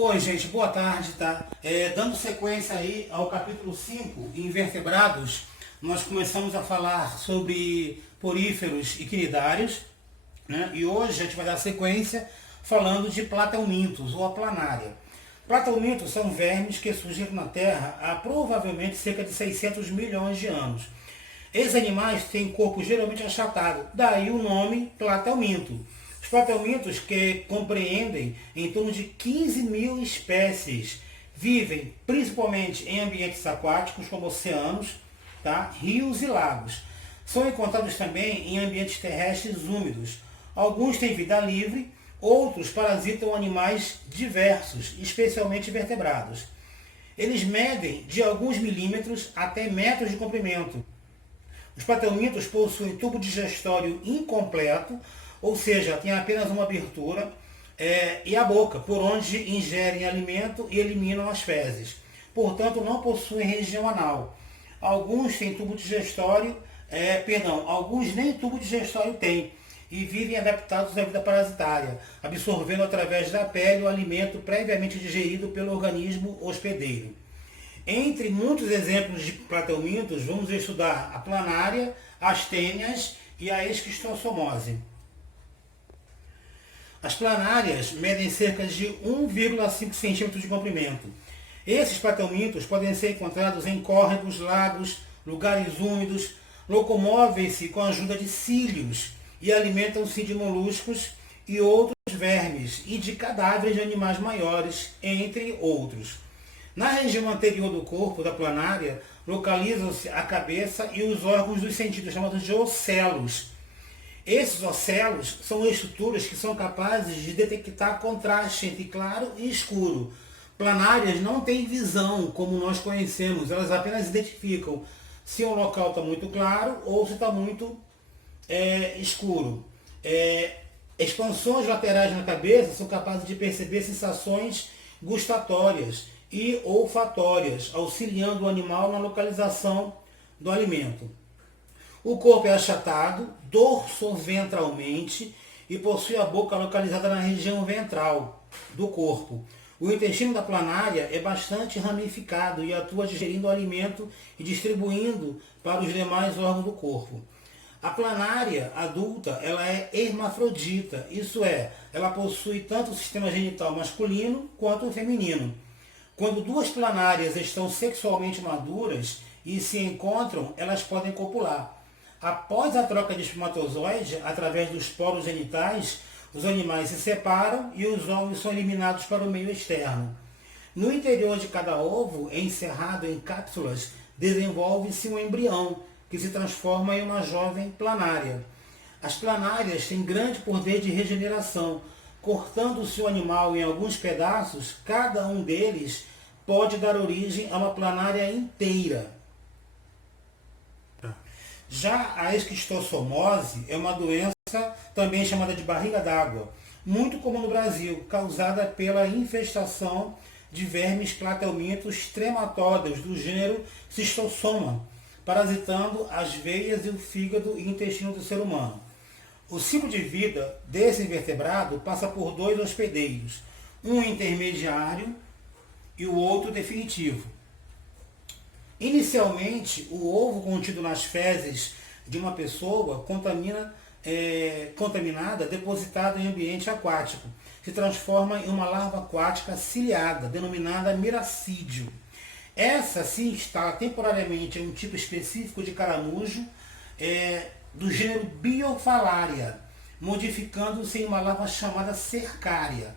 Oi, gente, boa tarde, tá? Dando sequência aí ao capítulo 5, Invertebrados, nós começamos a falar sobre poríferos e quinidários, né? E hoje a gente vai dar sequência falando de platelmintos ou a planária. Platelmintos são vermes que surgiram na Terra há provavelmente cerca de 600 milhões de anos. Esses animais têm corpo geralmente achatado, daí o nome platelminto. Os platelmintos, que compreendem em torno de 15 mil espécies, vivem principalmente em ambientes aquáticos como oceanos, tá? Rios e lagos. São encontrados também em ambientes terrestres úmidos. Alguns têm vida livre, outros parasitam animais diversos, especialmente vertebrados. Eles medem de alguns milímetros até metros de comprimento. Os platelmintos possuem tubo digestório incompleto, ou seja, tem apenas uma abertura, e a boca, por onde ingerem alimento e eliminam as fezes. Portanto, não possuem região anal. Alguns têm tubo digestório, alguns nem tubo digestório têm e vivem adaptados à vida parasitária, absorvendo através da pele o alimento previamente digerido pelo organismo hospedeiro. Entre muitos exemplos de platelmintos, vamos estudar a planária, as tênias e a esquistossomose. As planárias medem cerca de 1,5 cm de comprimento. Esses platelmintos podem ser encontrados em córregos, lagos, lugares úmidos, locomovem-se com a ajuda de cílios e alimentam-se de moluscos e outros vermes e de cadáveres de animais maiores, entre outros. Na região anterior do corpo da planária, localizam-se a cabeça e os órgãos dos sentidos, chamados de ocelos. Esses ocelos são estruturas que são capazes de detectar contraste entre claro e escuro. Planárias não têm visão, como nós conhecemos, elas apenas identificam se um local está muito claro ou se está muito escuro. Expansões laterais na cabeça são capazes de perceber sensações gustatórias e olfatórias, auxiliando o animal na localização do alimento. O corpo é achatado dorsoventralmente e possui a boca localizada na região ventral do corpo. O intestino da planária é bastante ramificado e atua digerindo o alimento e distribuindo para os demais órgãos do corpo. A planária adulta, ela é hermafrodita, isso é, ela possui tanto o sistema genital masculino quanto o feminino. Quando duas planárias estão sexualmente maduras e se encontram, elas podem copular. Após a troca de espermatozoide, através dos poros genitais, os animais se separam e os ovos são eliminados para o meio externo. No interior de cada ovo, encerrado em cápsulas, desenvolve-se um embrião, que se transforma em uma jovem planária. As planárias têm grande poder de regeneração. Cortando-se o animal em alguns pedaços, cada um deles pode dar origem a uma planária inteira. Já a esquistossomose é uma doença também chamada de barriga d'água, muito comum no Brasil, causada pela infestação de vermes platelmintos trematodes do gênero Cystossoma, parasitando as veias e o fígado e intestino do ser humano. O ciclo de vida desse invertebrado passa por dois hospedeiros, um intermediário e o outro definitivo. Inicialmente, o ovo contido nas fezes de uma pessoa contaminada, depositado em ambiente aquático, se transforma em uma larva aquática ciliada, denominada miracídio. Essa se instala temporariamente em um tipo específico de caramujo do gênero Biophallaria, modificando-se em uma larva chamada cercária.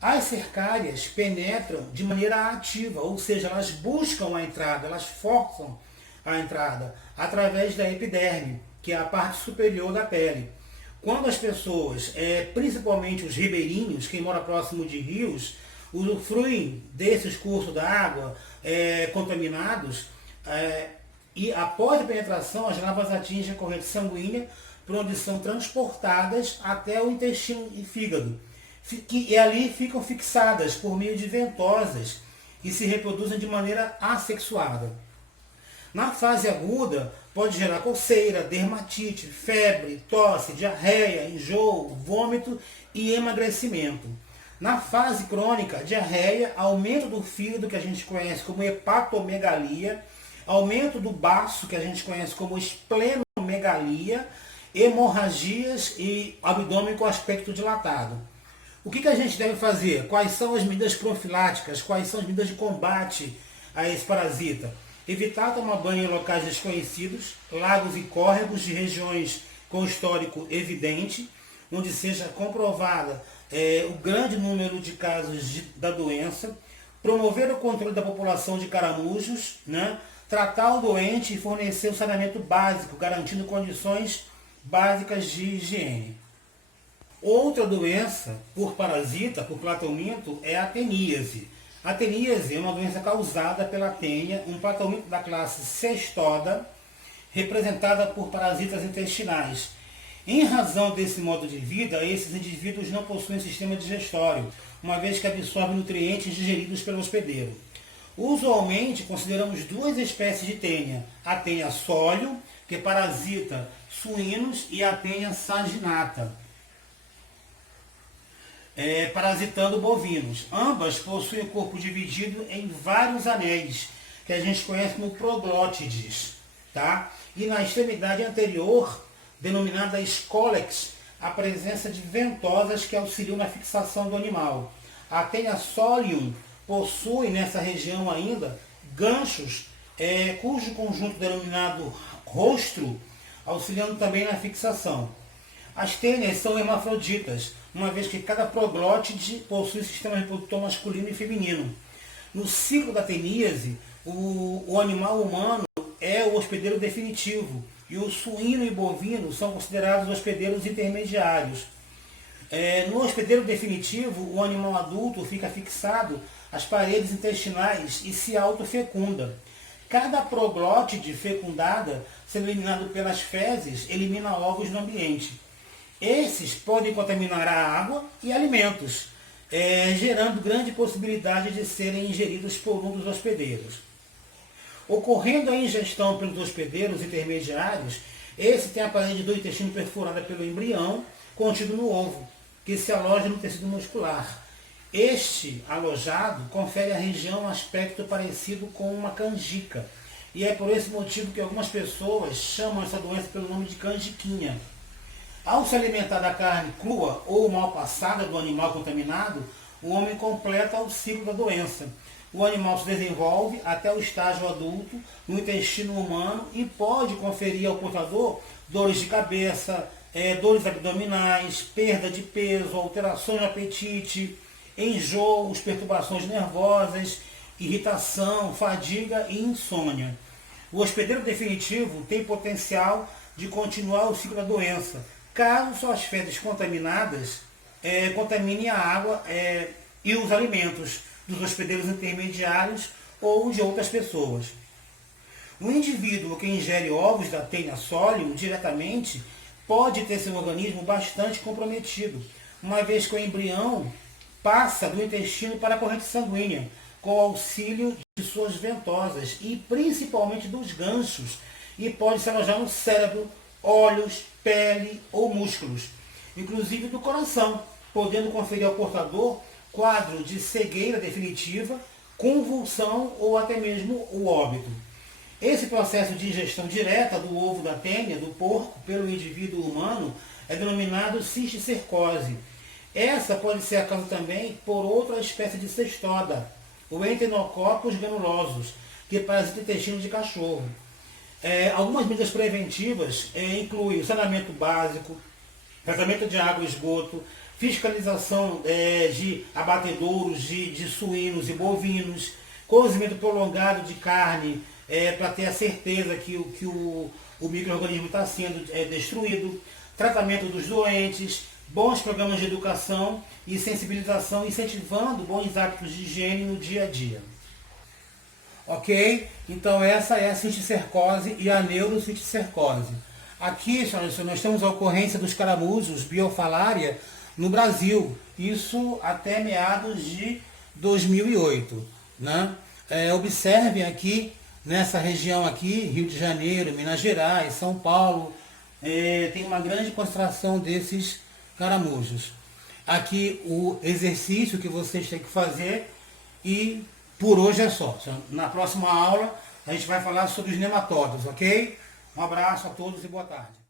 As cercárias penetram de maneira ativa, ou seja, elas buscam a entrada, elas forçam a entrada através da epiderme, que é a parte superior da pele. Quando as pessoas, principalmente os ribeirinhos, quem mora próximo de rios, usufruem desses cursos da água contaminados, e após a penetração, as larvas atingem a corrente sanguínea, por onde são transportadas até o intestino e fígado, e ali ficam fixadas por meio de ventosas e se reproduzem de maneira assexuada. Na fase aguda, pode gerar coceira, dermatite, febre, tosse, diarreia, enjoo, vômito e emagrecimento. Na fase crônica, diarreia, aumento do fígado, que a gente conhece como hepatomegalia, aumento do baço, que a gente conhece como esplenomegalia, hemorragias e abdômen com aspecto dilatado. O que a gente deve fazer? Quais são as medidas profiláticas? Quais são as medidas de combate a esse parasita? Evitar tomar banho em locais desconhecidos, lagos e córregos de regiões com histórico evidente, onde seja comprovada o grande número de casos da doença, promover o controle da população de caramujos, né? Tratar o doente e fornecer o saneamento básico, garantindo condições básicas de higiene. Outra doença por parasita, por platelminto, é a teníase. A teníase é uma doença causada pela tênia, um platelminto da classe Cestoda, representada por parasitas intestinais. Em razão desse modo de vida, esses indivíduos não possuem sistema digestório, uma vez que absorvem nutrientes digeridos pelo hospedeiro. Usualmente, consideramos duas espécies de tênia, a tênia sólio, que parasita suínos, e a tênia saginata, parasitando bovinos. Ambas possuem o corpo dividido em vários anéis, que a gente conhece como proglótides, tá? E na extremidade anterior, denominada escólex, a presença de ventosas que auxiliam na fixação do animal. A tênia solium possui nessa região ainda ganchos, cujo conjunto denominado rostro, auxiliando também na fixação. As tênias são hermafroditas, uma vez que cada proglótide possui sistema reprodutor masculino e feminino. No ciclo da teníase, o animal humano é o hospedeiro definitivo, e o suíno e bovino são considerados hospedeiros intermediários. No hospedeiro definitivo, o animal adulto fica fixado às paredes intestinais e se autofecunda. Cada proglótide fecundada, sendo eliminado pelas fezes, elimina ovos no ambiente. Esses podem contaminar a água e alimentos, gerando grande possibilidade de serem ingeridos por um dos hospedeiros. Ocorrendo a ingestão pelos hospedeiros intermediários, esse tem a parede do intestino perfurada pelo embrião contido no ovo, que se aloja no tecido muscular. Este alojado confere à região um aspecto parecido com uma canjica, e é por esse motivo que algumas pessoas chamam essa doença pelo nome de canjiquinha. Ao se alimentar da carne crua ou mal passada do animal contaminado, o homem completa o ciclo da doença. O animal se desenvolve até o estágio adulto no intestino humano e pode conferir ao portador dores de cabeça, dores abdominais, perda de peso, alterações no apetite, enjoos, perturbações nervosas, irritação, fadiga e insônia. O hospedeiro definitivo tem potencial de continuar o ciclo da doença, caso suas fezes contaminadas contaminem a água e os alimentos dos hospedeiros intermediários ou de outras pessoas. O indivíduo que ingere ovos da tênia solium diretamente pode ter seu organismo bastante comprometido, uma vez que o embrião passa do intestino para a corrente sanguínea, com o auxílio de suas ventosas e principalmente dos ganchos, e pode se alojar no cérebro, olhos, pele ou músculos, inclusive do coração, podendo conferir ao portador quadro de cegueira definitiva, convulsão ou até mesmo o óbito. Esse processo de ingestão direta do ovo da tênia do porco pelo indivíduo humano é denominado cisticercose. Essa pode ser a causa também por outra espécie de cestoda, o Enterococcus granulosus, que parasita o intestino de cachorro. Algumas medidas preventivas incluem o saneamento básico, tratamento de água e esgoto, fiscalização de abatedouros de suínos e bovinos, cozimento prolongado de carne para ter a certeza que o micro-organismo está sendo destruído, tratamento dos doentes, bons programas de educação e sensibilização, incentivando bons hábitos de higiene no dia a dia. Ok? Então essa é a cisticercose e a neurocisticercose. Aqui, senhoras e senhores, nós temos a ocorrência dos caramujos Biofalaria no Brasil, isso até meados de 2008. Né? Observem aqui, nessa região aqui, Rio de Janeiro, Minas Gerais, São Paulo, tem uma grande concentração desses caramujos. aqui o exercício que vocês têm que fazer e por hoje é só. Na próxima aula a gente vai falar sobre os nematóides, ok? Um abraço a todos e boa tarde.